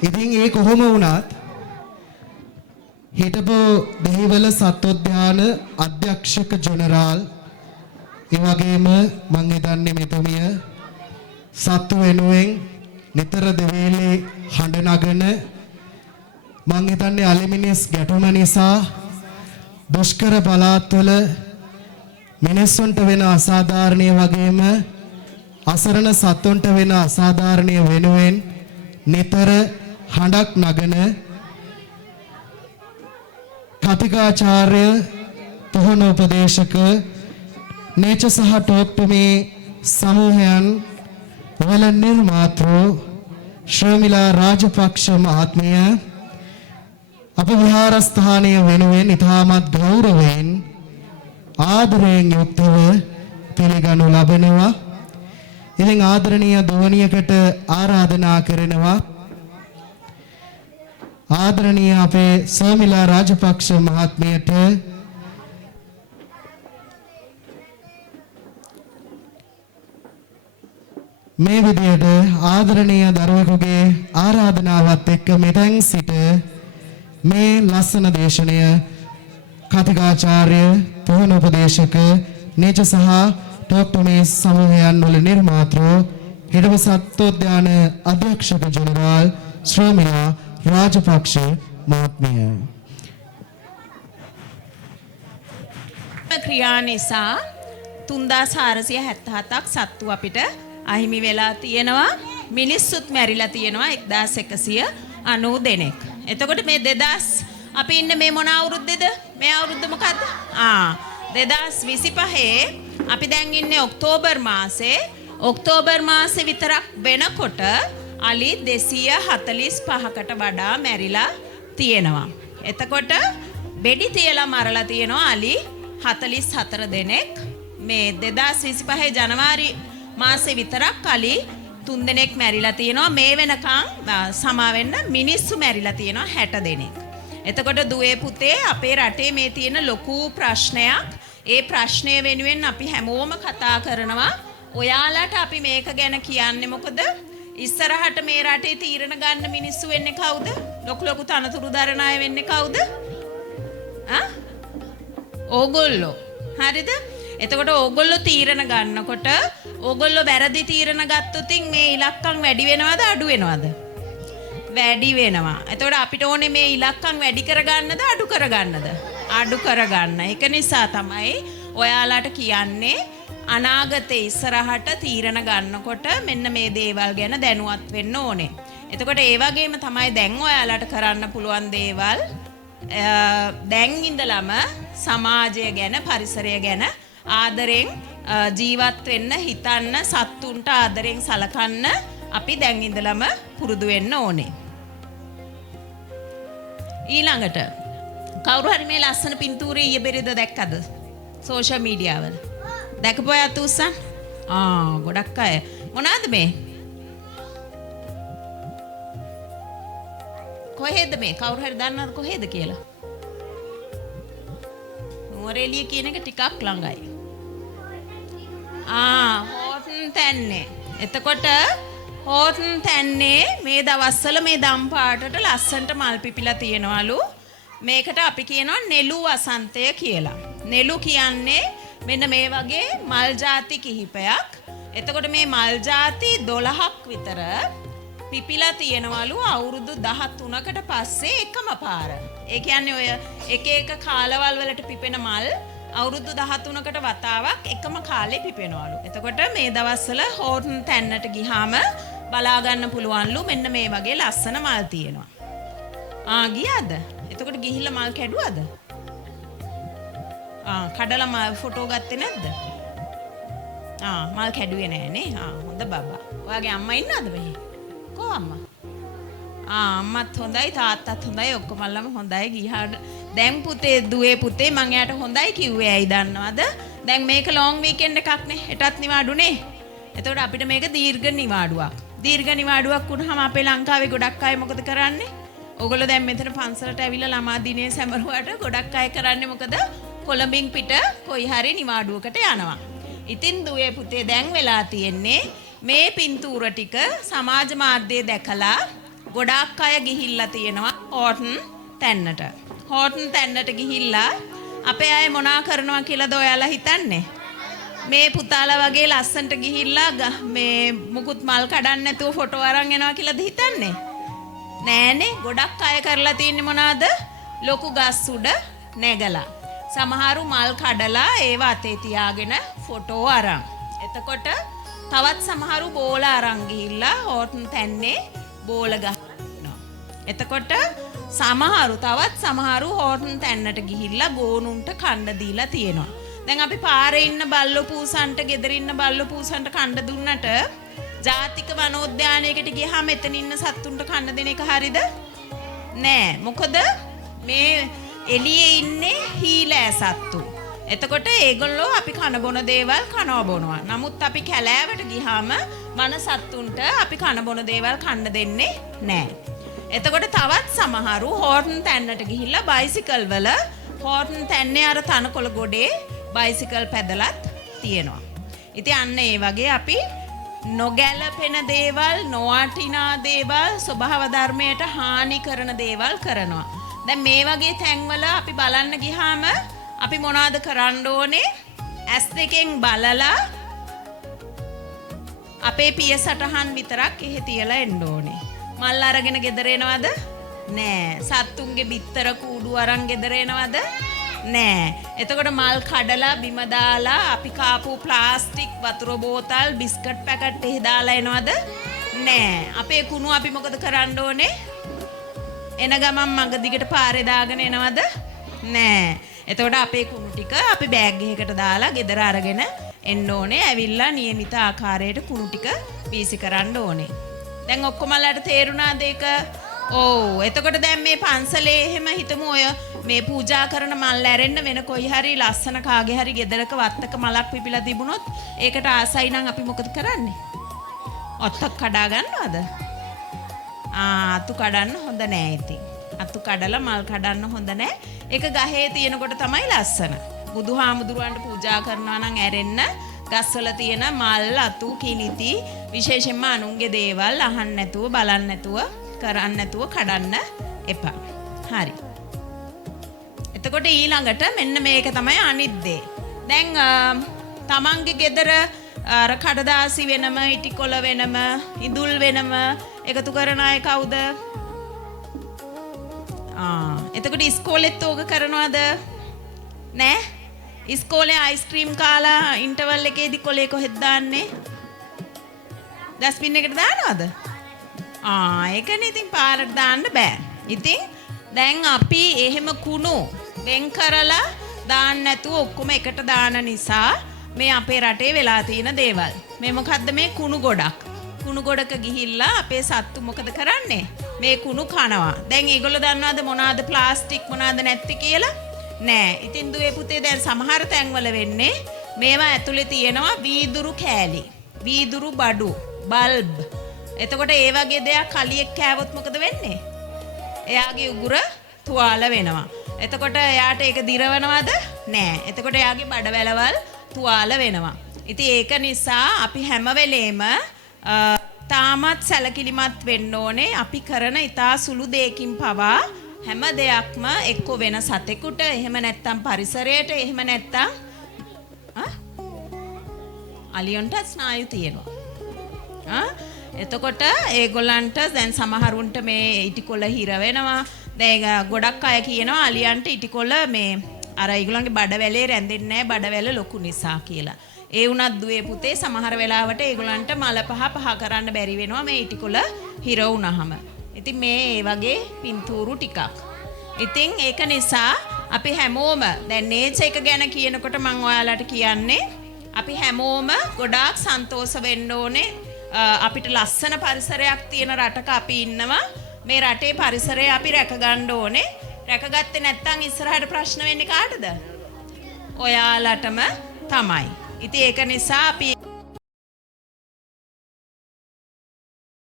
ඉතින් ඒ කොහොම වුණත් හිටපු දෙහිවල සත්වෝද්‍යාන අධ්‍යක්ෂක ජෙනරාල් ඒ වගේම මම හිතන්නේ මෙතුමිය සත්තු වෙනුවෙන් නිතර දෙවේලේ හඬ නගන මම හිතන්නේ අලිමිනිස් ගැටුම නිසා දුෂ්කර පළාත්වල මිනිස්සුන්ට වෙන අසාධාරණීය වගේම අසරණ සත්තුන්ට වෙන අසාධාරණීය වෙනුවෙන් නිතර හඬක් නගන කතිකාචාර්ය පුහුණු උපදේශක නේචර් සහ ටෝක් ටු මේ සමූහයන් වල නිර්මාතෘ ශර්මිලා රාජපක්ෂ මහත්මිය අප විහාරස්ථානීය වෙනුවෙන් ඉතාමත් ගෞරවයෙන් ආදරයෙන් යුක්තව පිළිගනු ලබනවා. ඉතින් ආදරණීය දුවණියකට ආරාධනා කරනවා ආදරණීය අපේ ශර්මිලා රාජපක්ෂ මහත්මියට මේ විදියට ආදරණීය දරුවෙකුගේ ආරාධනාවත් එක්ක මෙතෙන් සිට මේ ලස්සන දේශනය කතිකාචාර්ය පුහුණු උපදේශක නේචර් සහ ටෝක් ටු මේ සමූහයන් වල නිර්මාතෘ හිටපු සත්වෝද්‍යාන අධ්‍යක්ෂක ජෙනරාල් ශ්‍රමිලා රාජපක්ෂ මහත්මිය ක්‍රියා නිසා 3477ක් සත්තු අපිට අහිමි වෙලා තියෙනවා. මිනිස්සුත් මැරිලා තියෙනවා 1190 දෙනෙක්. එතකොට මේ 2000 අපි ඉන්නේ මේ මොන අවුරුද්දේද? මේ අවුරුද්ද මොකද්ද? 2025 අපි දැන් ඉන්නේ ඔක්තෝබර් මාසේ. ඔක්තෝබර් මාසේ විතරක් වෙනකොට අලි 245කට වඩා මැරිලා තියෙනවා. එතකොට බෙඩි තියලා මරලා තියෙනවා අලි 44 දෙනෙක්. මේ 2025 ජනවාරි මාසේ විතරක් අලි 3 දෙනෙක් මැරිලා තියෙනවා. මේ වෙනකන් සමා වෙන්න මිනිස්සු මැරිලා තියෙනවා 60 දෙනෙක්. එතකොට දුවේ පුතේ අපේ රටේ මේ තියෙන ලොකු ප්‍රශ්නයක්. ඒ ප්‍රශ්නය වෙනුවෙන් අපි හැමෝම කතා කරනවා. ඔයාලට අපි මේක ගැන කියන්නේ මොකද? ඉස්සරහට මේ රටේ තීරණ ගන්න මිනිස්සු වෙන්නේ කවුද? ලොකු තනතුරු දරන අය වෙන්නේ කවුද? ඕගොල්ලෝ. හරිද? එතකොට ඕගොල්ලෝ තීරණ ගන්නකොට ඕගොල්ලෝ වැරදි තීරණ ගත්තොත් මේ ඉලක්කම් වැඩි වෙනවද අඩු වෙනවද? වැඩි වෙනවා. එතකොට අපිට ඕනේ මේ ඉලක්කම් වැඩි කරගන්නද අඩු කරගන්නද? අඩු කරගන්න. ඒක නිසා තමයි ඔයාලට කියන්නේ අනාගතේ ඉස්සරහට තීරණ ගන්නකොට මෙන්න මේ දේවල් ගැන දැනුවත් වෙන්න ඕනේ. එතකොට ඒ වගේම තමයි දැන් ඔයාලට කරන්න පුළුවන් දේවල් දැන් ඉඳලම සමාජය ගැන පරිසරය ගැන ආදරෙන් ජීවත් වෙන්න හිතන්න සත්තුන්ට ආදරෙන් සලකන්න අපි දැන් ඉඳලම පුරුදු වෙන්න ඕනේ. ඊළඟට කවුරු හරි මේ ලස්සන පින්තූරේ ඊයේ බෙරේද දැක්කද? සෝෂල් මීඩියා වල. දැකපු අය අතුස්සන්? ගොඩක් අය. මොනවාද මේ? කොහෙද මේ? කවුරු හරි දන්නවද කොහෙද කියලා? නුවරඑළිය කියන එක ටිකක් ළඟයි. හෝටන් තැන්නේ. එතකොට හෝටන් තැන්නේ මේ දවස්වල මේ දම්පාටට ලස්සන්ට මල් පිපිලා තියෙනවලු. මේකට අපි කියනවා නෙළු වසන්තය කියලා. නෙළු කියන්නේ මෙන්න මේ වගේ මල් ಜಾති කිහිපයක්. එතකොට මේ මල් ಜಾති 12ක් විතර පිපිලා තියෙනවලු අවුරුදු 13කට පස්සේ එකම පාර. ඒ කියන්නේ ඔය එක එක කාලවල වලට පිපෙන මල් අවුරුදු 13කට වතාවක් එකම කාලේ පිපෙනවලු. එතකොට මේ දවස්වල හෝටන් තැන්නට ගියාම බලා ගන්න පුළුවන්ලු මෙන්න මේ වගේ ලස්සන මල් තියෙනවා. ගියාද? එතකොට ගිහිල්ලා මල් කැඩුවද? කඩලා මල් ෆොටෝ ගත්තේ නැද්ද? මල් කැඩුවේ නෑනේ. හොඳ බබා. ඔයාගේ අම්මා ඉන්නවද මෙහි? කො අම්මා? අම්මත් හොඳයි තාත්තත් හොඳයි ඔක්කොමල්ලම හොඳයි. ගියාට දැන් පුතේ දුවේ පුතේ මං එයාට හොඳයි කිව්වේ ඇයි දන්නවද? දැන් මේක ලොන් වීකෙන්ඩ් එකක් නේ. හෙටත් නිවාඩුනේ. එතකොට අපිට මේක දීර්ඝ නිවාඩුවක්. දීර්ඝ නිවාඩුවක් වුණාම අපේ ලංකාවේ ගොඩක් අය මොකද කරන්නේ? ඕගොල්ලෝ දැන් මෙතන පන්සලට ඇවිල්ලා ළමා දිනේ සැමරුවාට ගොඩක් අය කරන්නේ මොකද? කොළඹින් පිට කොයි හරි නිවාඩුවකට යනවා. ඉතින් දුවේ පුතේ දැන් වෙලා තියෙන්නේ මේ පින්තූර ටික සමාජ මාධ්‍යයේ දැකලා ගොඩාක් අය ගිහිල්ලා තියෙනවා හෝටන් තැන්නට. හෝටන් තැන්නට ගිහිල්ලා අපේ අය මොනා කරනවා කියලාද ඔයාලා හිතන්නේ? මේ පුතාලා වගේ ලස්සන්ට ගිහිල්ලා මේ මුකුත් මල් කඩන්න නැතුව ෆොටෝ අරන් එනවා කියලාද හිතන්නේ? නෑනේ. ගොඩක් අය කරලා තියෙන්නේ මොනවාද? ලොකු ගස් උඩ නැගලා. සමහරු මල් කඩලා ඒව අතේ තියාගෙන ෆොටෝ අරන්. එතකොට තවත් සමහරු බෝල අරන් ගිහිල්ලා හෝටන් තැන්නේ බෝල ගහනවා. එතකොට තවත් සමහරු හෝටන් තැන්නට ගිහිල්ලා ගෝනුන්ට කන්න දීලා තියෙනවා. දැන් අපි පාරේ ඉන්න බල්ලෝ පූසන්ට, ගෙදර ඉන්න බල්ලෝ පූසන්ට කන්න දුන්නට ජාතික වනෝද්‍යානයකට ගියාම එතන ඉන්න සත්තුන්ට කන්න දෙන එක හරිද? නෑ. මොකද මේ එළියේ ඉන්නේ හීලෑ සත්තු. එතකොට ඒගොල්ලෝ අපි කන බොන දේවල් කනවා බොනවා. නමුත් අපි කැලෑවට ගියාම වන සත්තුන්ට අපි කන බොන දේවල් කන්න දෙන්නේ නෑ. එතකොට තවත් සමහරු හෝටන් තැන්නට ගිහිල්ලා බයිසිකල් වල හෝටන් තැන්නේ අර තනකොළ ගොඩේ බයිසිකල් පැදලත් තියෙනවා. ඉතින් අන්න ඒ වගේ අපි නොගැලපෙන දේවල්, නොවටිනා දේවල්, ස්වභාව ධර්මයට හානි කරන දේවල් කරනවා. දැන් මේ වගේ තැන්වල අපි බලන්න ගියාම අපි මොනවද කරන්න ඕනේ? ඇස් දෙකෙන් බලලා අපේ පිය සටහන් විතරක් එහෙ තියලා එන්න ඕනේ. මල් අරගෙන ගෙදර එනවද? නෑ. සත්තුන්ගේ බිත්තර කූඩු අරන් ගෙදර එනවද? නෑ. එතකොට මල් කඩලා බිම දාලා අපි කාපු ප්ලාස්ටික් වතුර බෝතල් බිස්කට් පැකට් එහෙ දාලා එනවද? නෑ. අපේ කුණු අපි මොකද කරන්න ඕනේ? එන ගමන් මඟ දිගට පාරේ දාගෙන එනවද? නෑ. එතකොට අපේ කුණු ටික අපි බෑග් එකකට දාලා ගෙදර අරගෙන එන්න ඕනේ. ඇවිල්ලා નિયમિત ආකාරයට කුණු ටික වීසි කරන්න ඕනේ. දැන් ඔක්කොමලට තේරුණාද ඒක? ඔව්. එතකොට දැන් මේ පන්සලේ එහෙම හිතමු ඔය මේ පූජා කරන මල් ඇරෙන්න වෙන කොයි හරි ලස්සන කාගේ හරි ගෙදරක වත්තක මලක් පිපිලා තිබුණොත් ඒකට ආසයි නම් අපි මොකද කරන්නේ? ඔත්තක් කඩා ගන්නවද? අතු කඩන්න හොඳ නෑ ඉතින්. අතු කඩලා මල් කඩන්න හොඳ නෑ. ඒක ගහේ තියෙනකොට තමයි ලස්සන. බුදුහාමුදුරුවන්ට පූජා කරනවා නම් ඇරෙන්න ගස්වල තියෙන මල්, අතු, කිනිති විශේෂයෙන්ම අනුන්ගේ දේවල් අහන්න නැතුව, බලන්න නැතුව, කරන්න නැතුව කඩන්න එපා. හරි. එතකොට ඊළඟට මෙන්න මේක තමයි අනිත් දේ. දැන් තමන්ගේ ගෙදර අර කඩදාසි වෙනම, ඉටිකොල වෙනම, ඉඳුල් වෙනම එකතු කරන අය කවුද? එතකොට ඉස්කෝලෙත් ඕක කරනවද? නෑ. ඉස්කෝලේ අයිස්ක්‍රීම් කාලා ඉන්ටර්වල් එකේදී කොලේ කොහෙද දාන්නේ? ඩස්බින් එකට දානවද? ඒකනේ ඉතින් පාරට දාන්න බෑ. ඉතින් දැන් අපි එහෙම කුණු වෙන් කරලා දාන්න නැතුව ඔක්කොම එකට දාන නිසා මේ අපේ රටේ වෙලා තියෙන දේවල්. මේ මොකද්ද මේ කුණු ගොඩක්. කුණු ගොඩක ගිහිල්ලා අපේ සත්තු මොකද කරන්නේ? මේ කුණු කනවා. දැන් ඒගොල්ලෝ දන්නවද මොනවාද ප්ලාස්ටික් මොනවාද නැත්තේ කියලා? නෑ. ඉතින් දුවේ පුතේ දැන් සමහර තැන්වල වෙන්නේ මේවා ඇතුලේ තියෙනවා වීදුරු කෑලි, වීදුරු බඩු, බල්බ්. එතකොට ඒ වගේ දෙයක් කලියෙක් කෑවොත් මොකද වෙන්නේ? එයාගේ උගුර තුවාල වෙනවා. එතකොට එයාට ඒක දිරවනවද? නෑ. එතකොට එයාගේ බඩවැලවල් තුවාල වෙනවා. ඉතින් ඒක නිසා අපි හැම වෙලේම තාමත් සැලකිලිමත් වෙන්න ඕනේ. අපි කරන ඊටා සුළු දෙයකින් පවා හැම දෙයක්ම එක්ක වෙන සතෙකුට, එහෙම නැත්තම් පරිසරයට, එහෙම නැත්තම් අලියොන්ට ස්නායු තියෙනවා. එතකොට ඒගොල්ලන්ට දැන් සමහරුන්ට මේ ඉටිකොල හිර වෙනවා. දැන් ගොඩක් අය කියනවා අලියන්ට ඉටිකොල මේ අර ඒගොල්ලන්ගේ බඩවැලේ රැඳෙන්නේ නැහැ, බඩවැල ලොකු නිසා කියලා. ඒ වුණත් දුවේ පුතේ සමහර වෙලාවට ඒගොල්ලන්ට මල පහ කරන්න බැරි වෙනවා මේ ඉටිකොල හිර වුණාම. ඉතින් මේ වගේ පින්තූරු ටිකක්. ඉතින් ඒක නිසා අපි හැමෝම දැන් නේචර් එක ගැන කියනකොට මම ඔයාලට කියන්නේ අපි හැමෝම ගොඩාක් සන්තෝෂ වෙන්න ඕනේ. අපිට ලස්සන පරිසරයක් තියෙන රටක අපි ඉන්නවා. මේ රටේ පරිසරය අපි රැක ගන්න ඕනේ. රැකගත්තේ නැත්නම් ඉස්සරහට ප්‍රශ්න වෙන්නේ කාටද? ඔයාලටම තමයි. ඉතින් ඒක නිසා අපි